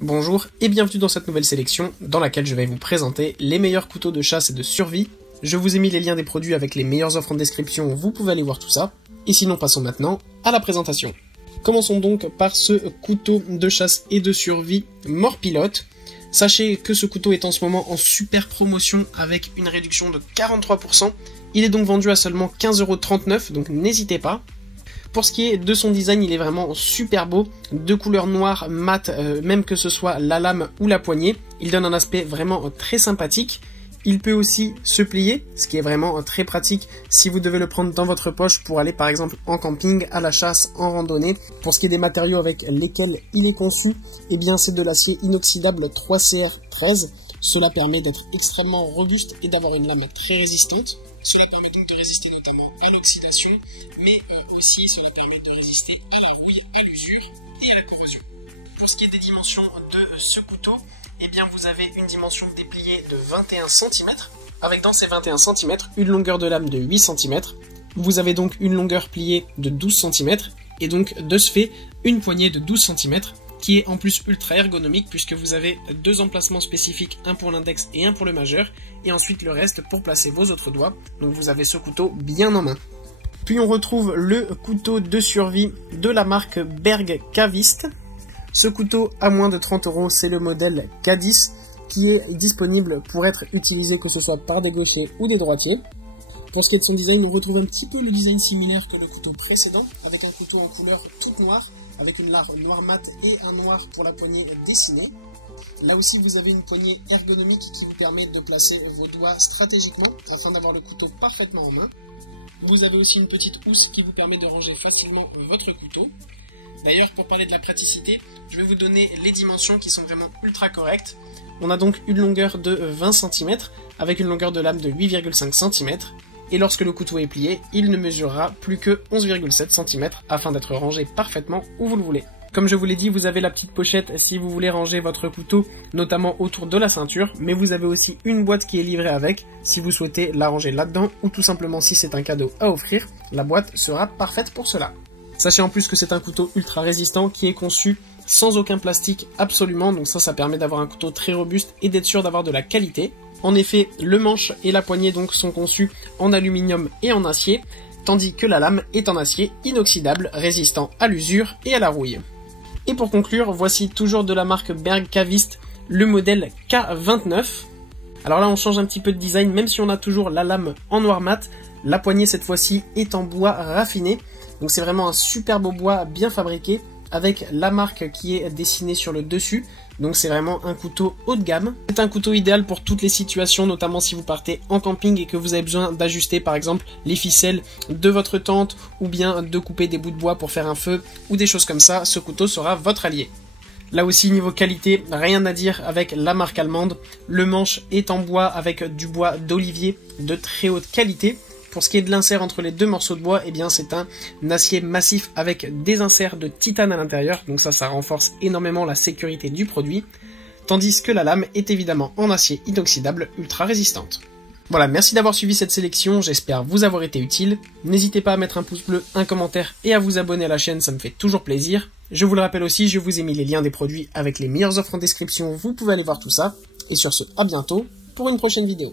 Bonjour et bienvenue dans cette nouvelle sélection dans laquelle je vais vous présenter les meilleurs couteaux de chasse et de survie. Je vous ai mis les liens des produits avec les meilleures offres en description, vous pouvez aller voir tout ça. Et sinon passons maintenant à la présentation. Commençons donc par ce couteau de chasse et de survie Mort-Pilote. Sachez que ce couteau est en ce moment en super promotion avec une réduction de 43%. Il est donc vendu à seulement 15,39 €, donc n'hésitez pas. Pour ce qui est de son design, il est vraiment super beau, de couleur noire mat, même que ce soit la lame ou la poignée. Il donne un aspect vraiment très sympathique. Il peut aussi se plier, ce qui est vraiment très pratique si vous devez le prendre dans votre poche pour aller par exemple en camping, à la chasse, en randonnée. Pour ce qui est des matériaux avec lesquels il est conçu, eh bien c'est de l'acier inoxydable 3CR13. Cela permet d'être extrêmement robuste et d'avoir une lame très résistante. Cela permet donc de résister notamment à l'oxydation, mais aussi cela permet de résister à la rouille, à l'usure et à la corrosion. Pour ce qui est des dimensions de ce couteau, eh bien vous avez une dimension dépliée de 21 cm, avec dans ces 21 cm une longueur de lame de 8 cm. Vous avez donc une longueur pliée de 12 cm, et donc de ce fait une poignée de 12 cm, qui est en plus ultra ergonomique puisque vous avez deux emplacements spécifiques, un pour l'index et un pour le majeur, et ensuite le reste pour placer vos autres doigts, donc vous avez ce couteau bien en main. Puis on retrouve le couteau de survie de la marque Berg Caviste. Ce couteau à moins de 30 €, c'est le modèle K10 qui est disponible pour être utilisé que ce soit par des gauchers ou des droitiers. Pour ce qui est de son design, on retrouve un petit peu le design similaire que le couteau précédent, avec un couteau en couleur toute noire, avec une lame noire mat et un noir pour la poignée dessinée. Là aussi, vous avez une poignée ergonomique qui vous permet de placer vos doigts stratégiquement afin d'avoir le couteau parfaitement en main. Vous avez aussi une petite housse qui vous permet de ranger facilement votre couteau. D'ailleurs, pour parler de la praticité, je vais vous donner les dimensions qui sont vraiment ultra correctes. On a donc une longueur de 20 cm avec une longueur de lame de 8,5 cm. Et lorsque le couteau est plié, il ne mesurera plus que 11,7 cm afin d'être rangé parfaitement où vous le voulez. Comme je vous l'ai dit, vous avez la petite pochette si vous voulez ranger votre couteau, notamment autour de la ceinture, mais vous avez aussi une boîte qui est livrée avec, si vous souhaitez la ranger là-dedans, ou tout simplement si c'est un cadeau à offrir, la boîte sera parfaite pour cela. Sachez en plus que c'est un couteau ultra résistant qui est conçu sans aucun plastique absolument, donc ça permet d'avoir un couteau très robuste et d'être sûr d'avoir de la qualité. En effet, le manche et la poignée donc sont conçus en aluminium et en acier, tandis que la lame est en acier inoxydable, résistant à l'usure et à la rouille. Et pour conclure, voici toujours de la marque Berg Caviste, le modèle K29. Alors là on change un petit peu de design, même si on a toujours la lame en noir mat, la poignée cette fois-ci est en bois raffiné, donc c'est vraiment un super beau bois bien fabriqué, avec la marque qui est dessinée sur le dessus, donc c'est vraiment un couteau haut de gamme. C'est un couteau idéal pour toutes les situations, notamment si vous partez en camping et que vous avez besoin d'ajuster par exemple les ficelles de votre tente, ou bien de couper des bouts de bois pour faire un feu, ou des choses comme ça, ce couteau sera votre allié. Là aussi niveau qualité, rien à dire avec la marque allemande, le manche est en bois avec du bois d'olivier de très haute qualité. Pour ce qui est de l'insert entre les deux morceaux de bois, eh bien c'est un acier massif avec des inserts de titane à l'intérieur, donc ça renforce énormément la sécurité du produit, tandis que la lame est évidemment en acier inoxydable ultra résistante. Voilà, merci d'avoir suivi cette sélection, j'espère vous avoir été utile. N'hésitez pas à mettre un pouce bleu, un commentaire et à vous abonner à la chaîne, ça me fait toujours plaisir. Je vous le rappelle aussi, je vous ai mis les liens des produits avec les meilleures offres en description, vous pouvez aller voir tout ça. Et sur ce, à bientôt pour une prochaine vidéo.